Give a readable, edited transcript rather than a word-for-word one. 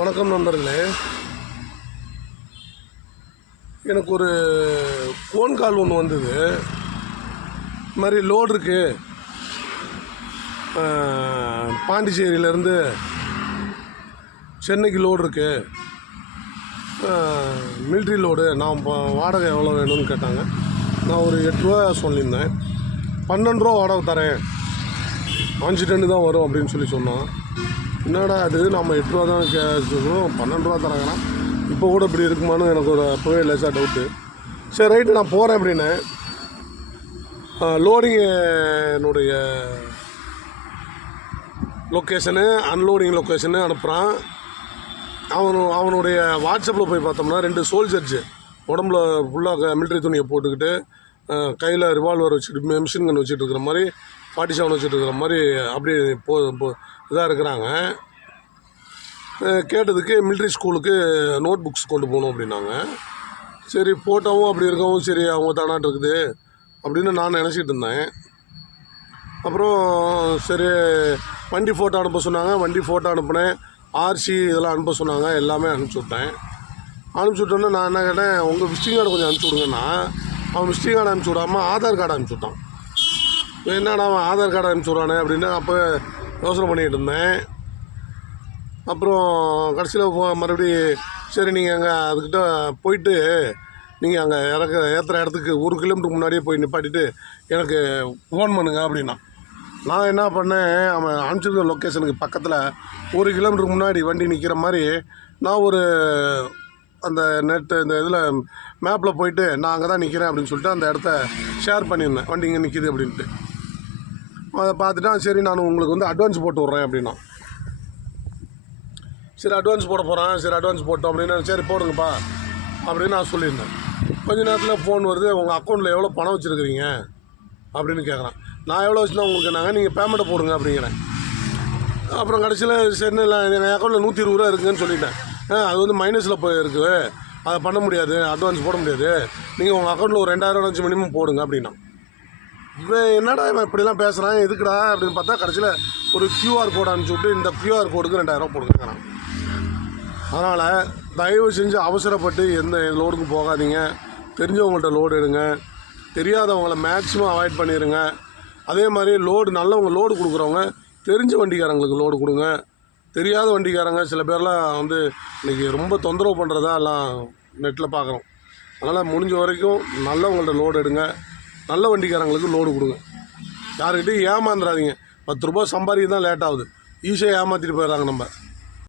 வணக்கம் நண்பர்களே. எனக்கு ஒரு ஃபோன் கால் ஒன்று வந்தது. இது மாதிரி லோடு இருக்குது, பாண்டிச்சேரியிலேருந்து சென்னைக்கு லோடு இருக்குது, மிலிட்ரி லோடு. நான் வாடகை எவ்வளோ வேணும்னு கேட்டாங்க. நான் ஒரு 8 ரூபா சொல்லியிருந்தேன். 12 ரூபா வாடகை தரேன், 5 டன்னு தான் வரும் அப்படின்னு சொல்லி சொன்னான். என்னடா அது, நம்ம 8 ரூபா தான் கேட்குறோம், 12 ரூபா தராங்கன்னா இப்போ கூட இப்படி இருக்குமான்னு எனக்கு ஒரு அப்போவே லேசாக டவுட்டு. சரி ரைட்டு, நான் போகிறேன் அப்படின்னு லோடிங்கு என்னுடைய லொக்கேஷனு, அன்லோடிங் லொக்கேஷனு அனுப்புகிறான். அவனுடைய வாட்ஸ்அப்பில் போய் பார்த்தோம்னா 2 சோல்ஜர்ஸு உடம்புல ஃபுல்லாக மிலிட்ரி துணியை போட்டுக்கிட்டு கையில் ரிவால்வர் வச்சுட்டு மிஷின் கன் வச்சுட்டு இருக்கிற மாதிரி, 47 வச்சுட்டு இருக்கிற மாதிரி அப்படி இதாக இருக்கிறாங்க. கேட்டதுக்கு மிலிட்ரி ஸ்கூலுக்கு நோட் புக்ஸ் கொண்டு போகணும் அப்படின்னாங்க. சரி, ஃபோட்டோவும் அப்படி இருக்கவும் சரி அவங்க தானாட்டு இருக்குது அப்படின்னு நான் நினச்சிட்டு இருந்தேன். அப்புறம் சரி வண்டி ஃபோட்டோ அனுப்ப சொன்னாங்க. வண்டி ஃபோட்டோ அனுப்பினேன், ஆர்சி இதெல்லாம் அனுப்ப சொன்னாங்க. எல்லாமே அனுப்பிச்சி விட்டேன். அனுப்பிச்சி விட்டோன்னே நான் என்ன கேட்டேன், உங்கள் விசிட்டிங் கார்டு கொஞ்சம் அனுப்பிச்சி விடுங்கன்னா, அவன் விசிட்டிங் கார்டு அனுப்பிச்சி விடாமல் ஆதார் கார்டு அனுப்பிச்சி விட்டான். என்னடா அவன் ஆதார் கார்டு அனுப்பிச்சி விட்றானே அப்படின்னு அப்போ யோசனை பண்ணிகிட்டு இருந்தேன். அப்புறம் கடைசியில் மறுபடியும் சரி நீங்கள் அங்கே அதுக்கிட்ட போயிட்டு நீங்கள் அங்கே ஏற்றுற இடத்துக்கு 1 கிலோமீட்டருக்கு முன்னாடியே போய் நிப்பாட்டிட்டு எனக்கு ஃபோன் பண்ணுங்க அப்படின்னா. நான் என்ன பண்ணேன், அவன் அனுப்பிச்சிருக்க லொக்கேஷனுக்கு பக்கத்தில் 1 கிலோமீட்டருக்கு முன்னாடி வண்டி நிற்கிற மாதிரி நான் ஒரு அந்த இந்த இதில் மேப்பில் போயிட்டு நான் அங்கே தான் நிற்கிறேன் அப்படின்னு சொல்லிட்டு அந்த இடத்த ஷேர் பண்ணியிருந்தேன், வண்டி இங்கே நிற்கிது அப்படின்ட்டு. அதை பார்த்துட்டா சரி நான் உங்களுக்கு வந்து அட்வான்ஸ் போட்டு விட்றேன் அப்படின்னா. சரி அட்வான்ஸ் போட போகிறேன், சரி அட்வான்ஸ் போட்டோம் அப்படின்னா சரி போடுங்கப்பா அப்படின்னு நான் சொல்லியிருந்தேன். கொஞ்ச நேரத்தில் ஃபோன் வருது, உங்கள் அக்கௌண்ட்டில் எவ்வளோ பணம் வச்சுருக்கிறீங்க அப்படின்னு கேட்குறான். நான் எவ்வளோ வச்சுனா உங்களுக்கு நாங்கள் நீங்கள் பேமெண்ட்டை போடுங்க அப்படிங்கிறேன். அப்புறம் கடைசியில் சரி இல்லை என் அக்கௌண்ட்டில் 120 ரூபா இருக்குதுன்னு சொல்லிட்டேன். அது வந்து மைனஸில் போய் இருக்குது, அதை பண்ண முடியாது, அட்வான்ஸ் போட முடியாது, நீங்கள் உங்கள் அக்கௌண்ட்டில் ஒரு 2000 வச்சு மினிமம் போடுங்க அப்படின்னா. இவன் என்னடா இவன் இப்படிலாம் பேசுகிறான், எதுக்குடா அப்படின்னு பார்த்தா கடைசியில் ஒரு கியூஆர் கோடு அனுப்பிச்சி விட்டு இந்த கியூஆர் கோடுக்கு 2000 ரூபா போடுங்கிறான். அதனால் தயவு செஞ்சு அவசரப்பட்டு எந்த லோடுக்கும் போகாதீங்க. தெரிஞ்சவங்கள்ட்ட லோடு எடுங்க, தெரியாதவங்கள மேக்ஸிமம் அவாய்ட் பண்ணிடுங்க. அதே மாதிரி நல்லவங்க லோடு கொடுக்குறவங்க தெரிஞ்ச வண்டிக்காரங்களுக்கு லோடு கொடுங்க. தெரியாத வண்டிக்காரங்க சில பேர்லாம் வந்து இன்றைக்கி ரொம்ப தொந்தரவு பண்ணுறதா எல்லாம் நெட்டில் பார்க்குறோம். அதனால் முடிஞ்ச வரைக்கும் நல்லவங்கள்ட்ட லோடு எடுங்க, நல்ல வண்டிக்காரங்களுக்கு லோடு கொடுங்க. யாருக்கிட்டையும் ஏமாந்துடாதீங்க. 10 ரூபா சம்பாதிக்க தான் லேட் ஆகுது, ஈஸியாக ஏமாற்றிட்டு போயிடுறாங்க நம்ம.